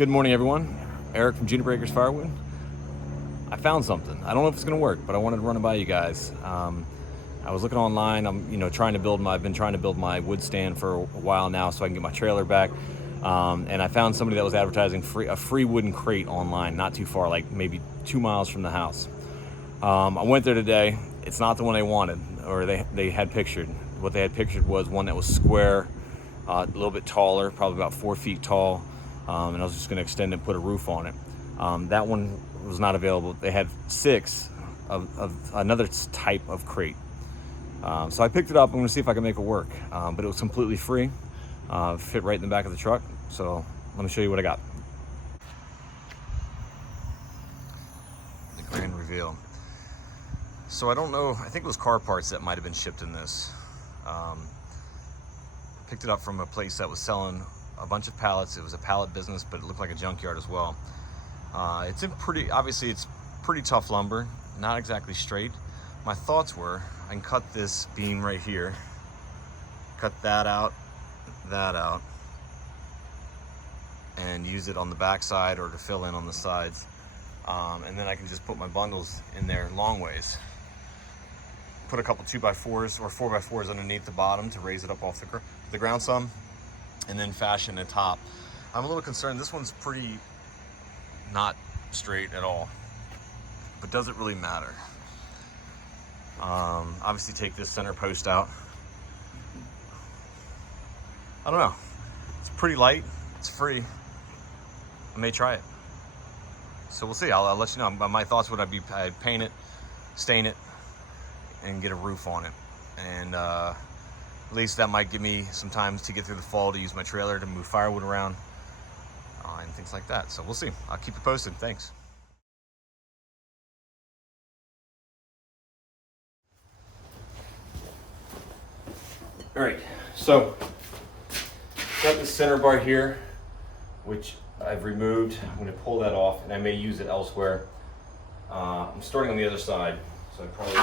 Good morning, everyone. Eric from Juniper Acres Firewood. I found something. I don't know if it's going to work, but I wanted to run it by you guys. I was looking online. I've been trying to build my wood stand for a while now, so I can get my trailer back. And I found somebody that was advertising a free wooden crate online, not too far, like maybe 2 miles from the house. I went there today. It's not the one they wanted, or they had pictured. What they had pictured was one that was square, a little bit taller, probably about 4 feet tall. And I was just going to extend it and put a roof on it. That one was not available. They had 6 of another type of crate. So I picked it up. I'm going to see if I can make it work. But it was completely free. Fit right in the back of the truck. So let me show you what I got. The grand reveal. So I don't know. I think it was car parts that might have been shipped in this. Picked it up from a place that was selling a bunch of pallets. It was a pallet business, but it looked like a junkyard as well. It's pretty tough lumber, not exactly straight. My thoughts were, I can cut this beam right here, cut that out, and use it on the back side or to fill in on the sides. And then I can just put my bundles in there long ways. Put a couple 2x4s or 4x4s underneath the bottom to raise it up off the ground some, and then fashion a top. I'm a little concerned. This one's pretty not straight at all, but does it really matter? Obviously take this center post out. I don't know. It's pretty light. It's free. I may try it. So we'll see. I'll let you know. My thoughts would I'd paint it, stain it, and get a roof on it. And at least that might give me some time to get through the fall to use my trailer to move firewood around and things like that. So we'll see. I'll keep you posted. Thanks. All right, so got the center bar here, which I've removed. I'm going to pull that off, and I may use it elsewhere. I'm starting on the other side, so I probably...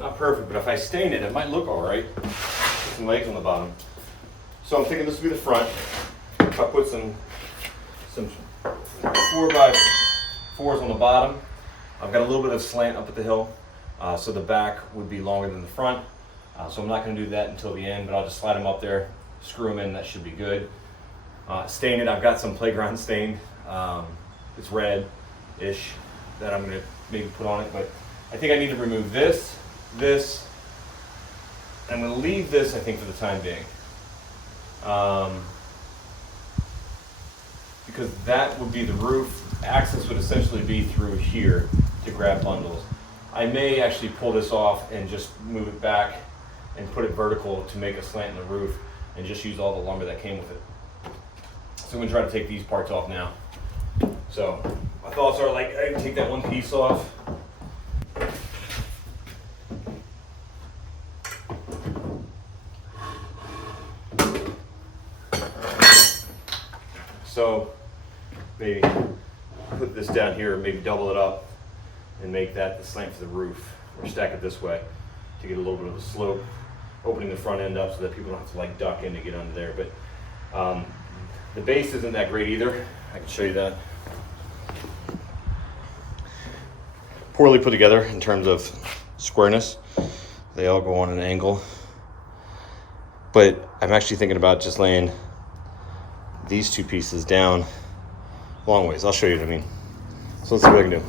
Not perfect, but if I stain it, it might look all right. Put some legs on the bottom. So I'm thinking this will be the front. If I put some 4x4s on the bottom, I've got a little bit of slant up at the hill, so the back would be longer than the front. So I'm not going to do that until the end, but I'll just slide them up there, screw them in. That should be good. Stain it. I've got some playground stain. It's red-ish that I'm going to maybe put on it, but I think I need to remove this. I'm going to leave this, I think, for the time being, because that would be the roof. Access would essentially be through here to grab bundles. I may actually pull this off and just move it back and put it vertical to make a slant in the roof and just use all the lumber that came with it. So I'm going to try to take these parts off now. So my thoughts are, like, I can take that one piece off. So maybe put this down here, maybe double it up and make that the slant for the roof, or stack it this way to get a little bit of a slope, opening the front end up so that people don't have to like duck in to get under there. But the base isn't that great either. I can show you that. Poorly put together in terms of squareness. They all go on an angle. But I'm actually thinking about just laying these 2 pieces down long ways. I'll show you what I mean. So let's see what I can do.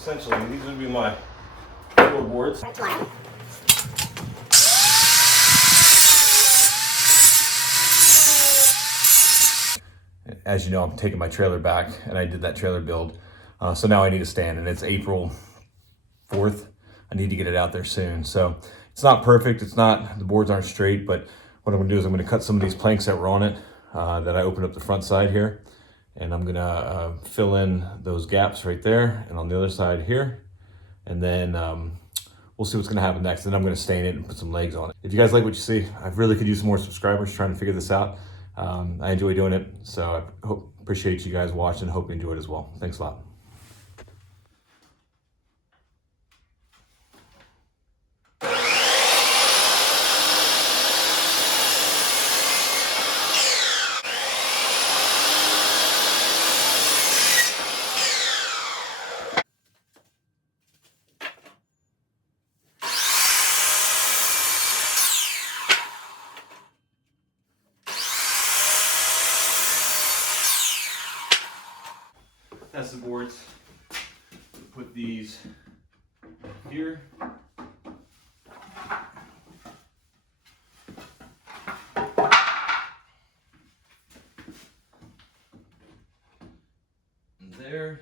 essentially, these would be my floorboards. As you know, I'm taking my trailer back, and I did that trailer build. So now I need a stand, and it's April 4th. I need to get it out there soon. So it's not perfect. It's not, the boards aren't straight, but what I'm gonna do is I'm gonna cut some of these planks that were on it, that I opened up the front side here. And I'm gonna fill in those gaps right there and on the other side here. And then we'll see what's gonna happen next. Then I'm gonna stain it and put some legs on it. If you guys like what you see, I really could use some more subscribers trying to figure this out. I enjoy doing it, so I appreciate you guys watching. Hope you enjoy it as well. Thanks a lot. That's the boards. Put these here. And there.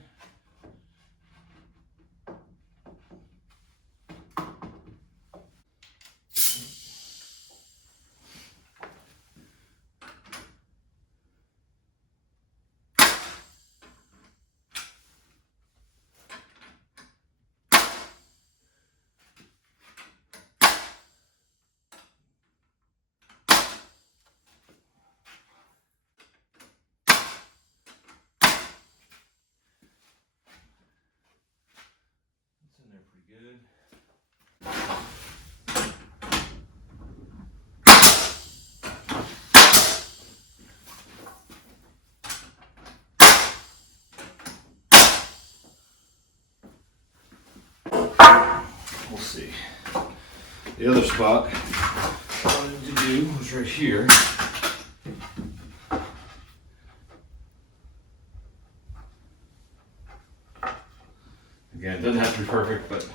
In there pretty good. We'll see. The other spot I wanted to do was right here. Again, it doesn't have to be perfect, but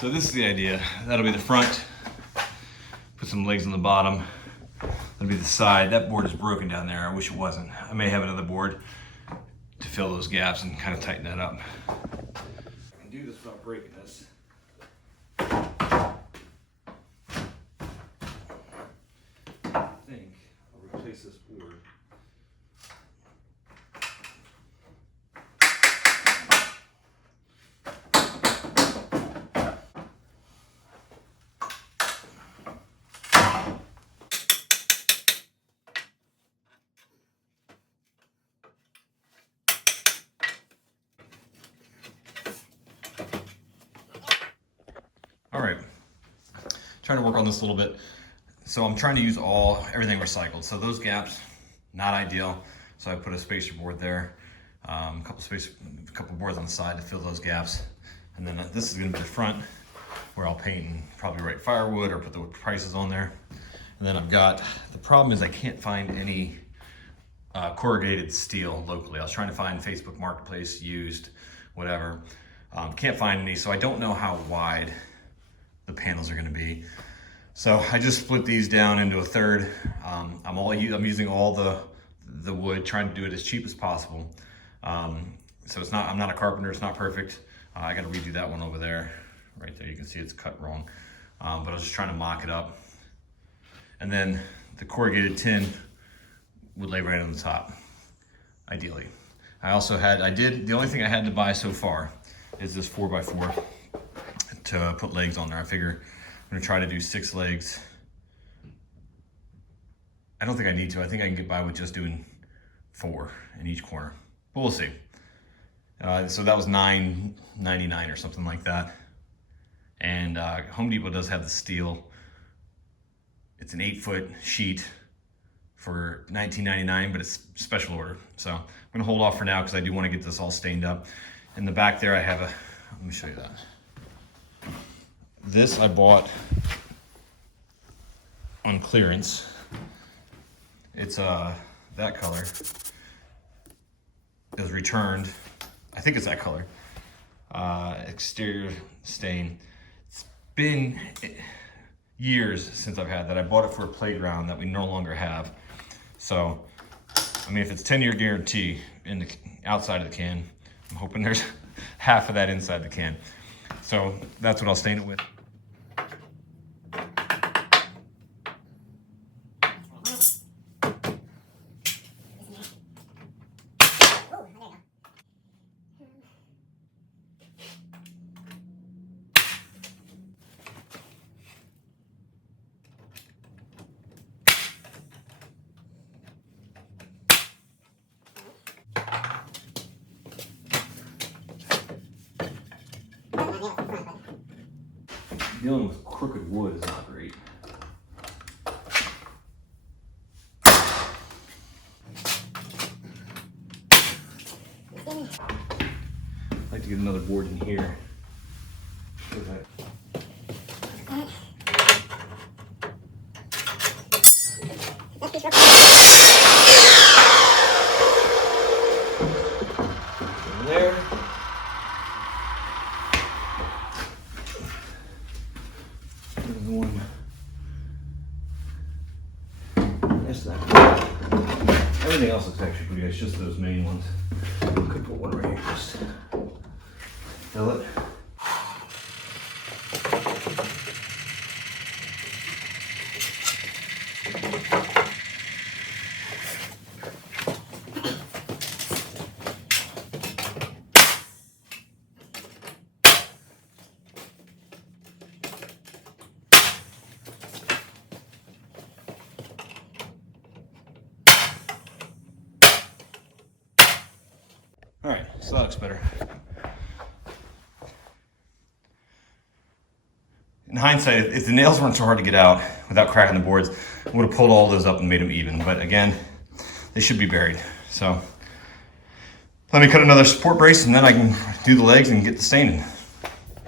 so this is the idea. That'll be the front. Put some legs on the bottom. That'll be the side. That board is broken down there. I wish it wasn't. I may have another board to fill those gaps and kind of tighten that up. I can do this without breaking this. I think I'll replace this board. All right, trying to work on this a little bit. So I'm trying to use everything recycled. So those gaps, not ideal. So I put a spacer board there, a couple boards on the side to fill those gaps. And then this is gonna be the front where I'll paint and probably write Firewood or put the prices on there. And then the problem is I can't find any corrugated steel locally. I was trying to find Facebook Marketplace, used, whatever. Can't find any, so I don't know how wide the panels are going to be. So I just split these down into a third. I'm using all the wood, trying to do it as cheap as possible. So I'm not a carpenter, it's not perfect. I got to redo that one over there. Right there, you can see it's cut wrong. But I was just trying to mock it up. And then the corrugated tin would lay right on the top, ideally. The only thing I had to buy so far is this 4x4 to put legs on there. I figure I'm gonna try to do 6 legs. I don't think I need to. I think I can get by with just doing 4 in each corner, but we'll see. So that was $9.99 or something like that. And Home Depot does have the Stihl. It's an 8-foot sheet for $19.99, but it's special order. So I'm gonna hold off for now because I do want to get this all stained up. In the back there I have let me show you that. This I bought on clearance. It's that color. It was returned. I think it's that color. Exterior stain. It's been years since I've had that. I bought it for a playground that we no longer have. So, I mean, if it's 10-year guarantee in the outside of the can, I'm hoping there's half of that inside the can. So that's what I'll stain it with. Dealing with crooked wood is not great. I'd like to get another board in here. Over there. There's the one. There's that. Everything else looks actually pretty good. It's just those main ones. I could put one right here. Just fill it. All right, so that looks better. In hindsight, if the nails weren't so hard to get out without cracking the boards, I would have pulled all those up and made them even. But again, they should be buried. So let me cut another support brace and then I can do the legs and get the staining.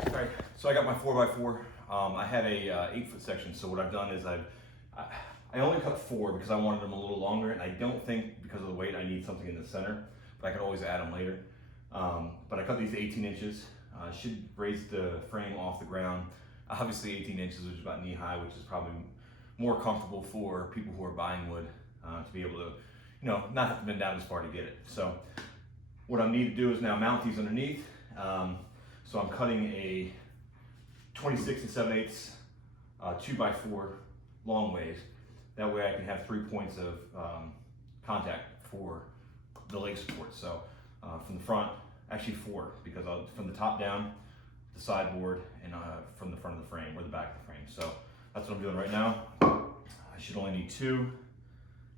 All right, so I got my 4x4. I had a 8-foot section. So what I've done is I only cut 4 because I wanted them a little longer, and I don't think because of the weight I need something in the center. I could always add them later. But I cut these to 18 inches. Should raise the frame off the ground. Obviously 18 inches, which is about knee high, which is probably more comfortable for people who are buying wood to be able to, not have to bend down as far to get it. So what I need to do is now mount these underneath. So I'm cutting a 26 7/8 2x4 long ways. That way I can have 3 points of contact for the leg support. So from the front, actually 4, because from the top down, the sideboard, and from the front of the frame or the back of the frame. So that's what I'm doing right now. I should only need 2,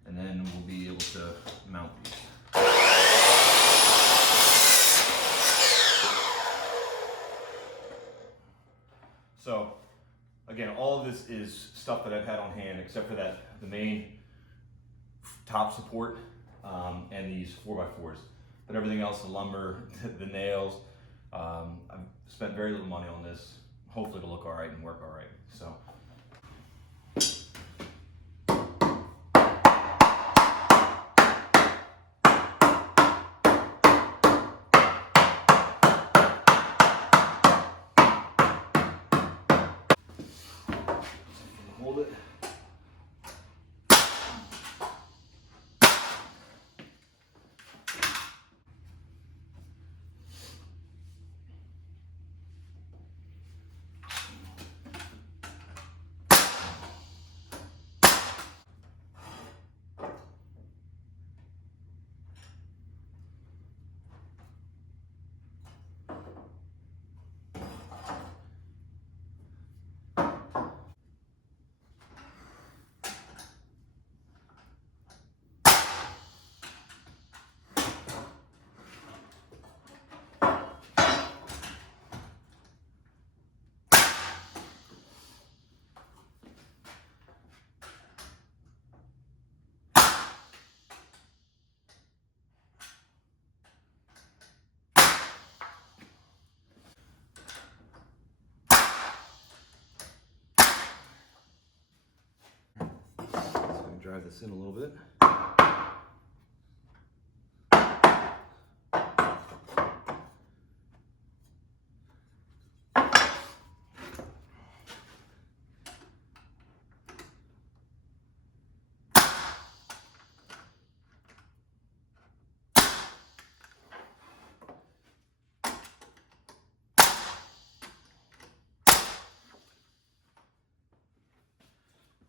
and then we'll be able to mount these. So again, all of this is stuff that I've had on hand, except for the main top support and these 4x4s. But everything else, the lumber, the nails, I've spent very little money on this. Hopefully it'll look all right and work all right. So. Hold it. drive this in a little bit.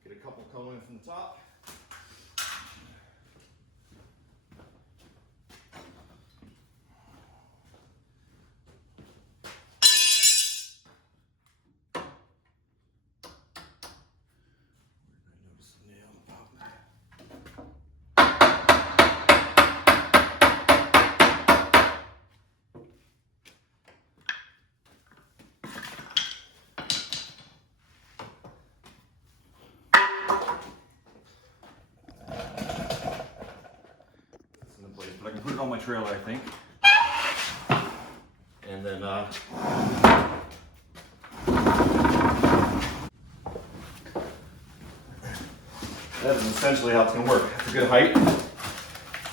Get a couple coming in from the top. But I can put it on my trailer, I think. And then that is essentially how it's gonna work. It's a good height.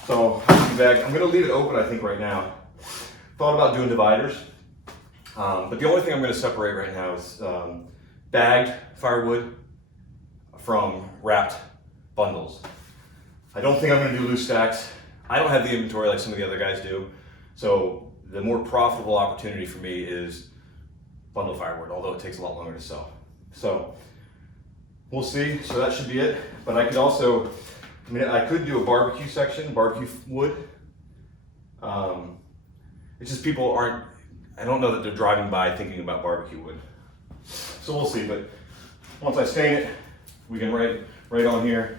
So I'm gonna leave it open, I think, right now. Thought about doing dividers. But the only thing I'm gonna separate right now is bagged firewood from wrapped bundles. I don't think I'm gonna do loose stacks. I don't have the inventory like some of the other guys do. So the more profitable opportunity for me is bundle firewood, although it takes a lot longer to sell. So we'll see. So that should be it. But I could also, I could do a barbecue section, barbecue wood. It's just people aren't, I don't know that they're driving by thinking about barbecue wood. So we'll see. But once I stain it, we can right on here,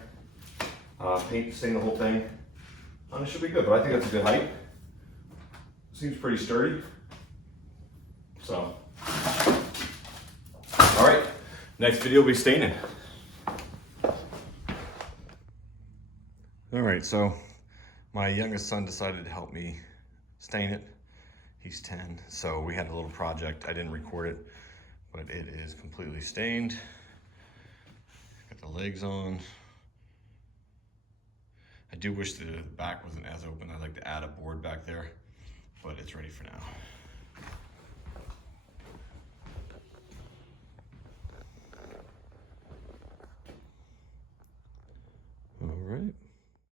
stain the whole thing. It should be good, but I think that's a good height. Seems pretty sturdy. So, all right, next video will be staining. All right, so my youngest son decided to help me stain it. He's 10, so we had a little project. I didn't record it, but it is completely stained. Got the legs on. I do wish the back wasn't as open. I'd like to add a board back there, but it's ready for now.